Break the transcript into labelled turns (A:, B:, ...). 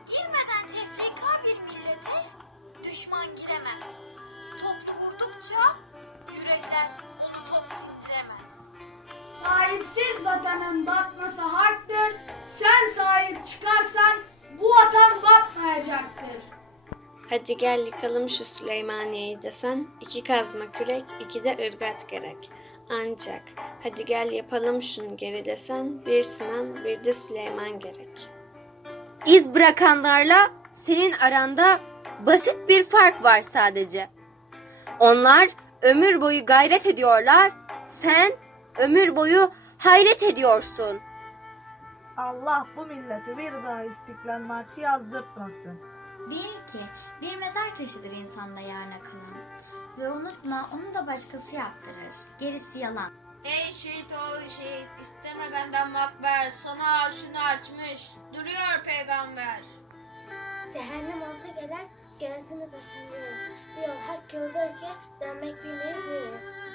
A: Girmeden tefrika bir millete düşman giremez. Toplu vurdukça yürekler onu top sindiremez.
B: Sahipsiz vatanın batması haktır. Sen sahip çıkarsan bu vatan batmayacaktır.
C: Hadi gel yıkalım şu Süleymaniye'yi desen, 2 kazma kürek, 2 de ırgat gerek. Ancak hadi gel yapalım şunu geri desen, bir Sinan bir de Süleyman gerek.
D: İz bırakanlarla senin aranda basit bir fark var sadece. Onlar ömür boyu gayret ediyorlar, sen ömür boyu hayret ediyorsun.
E: Allah bu milleti bir daha İstiklal Marşı yazdırtmasın.
F: Bil ki bir mezar taşıdır insanla yarına kalan. Ve unutma onu da başkası yaptırır. Gerisi yalan.
G: Ey şehit oğlu şehit, isteme benden makber, sana arşını açmış, duruyor peygamber.
H: Cehennem olsa gerek, göğsümüze sığınırız. Bir yol hak yoldur ki dönmek bilmeyiz yeriz.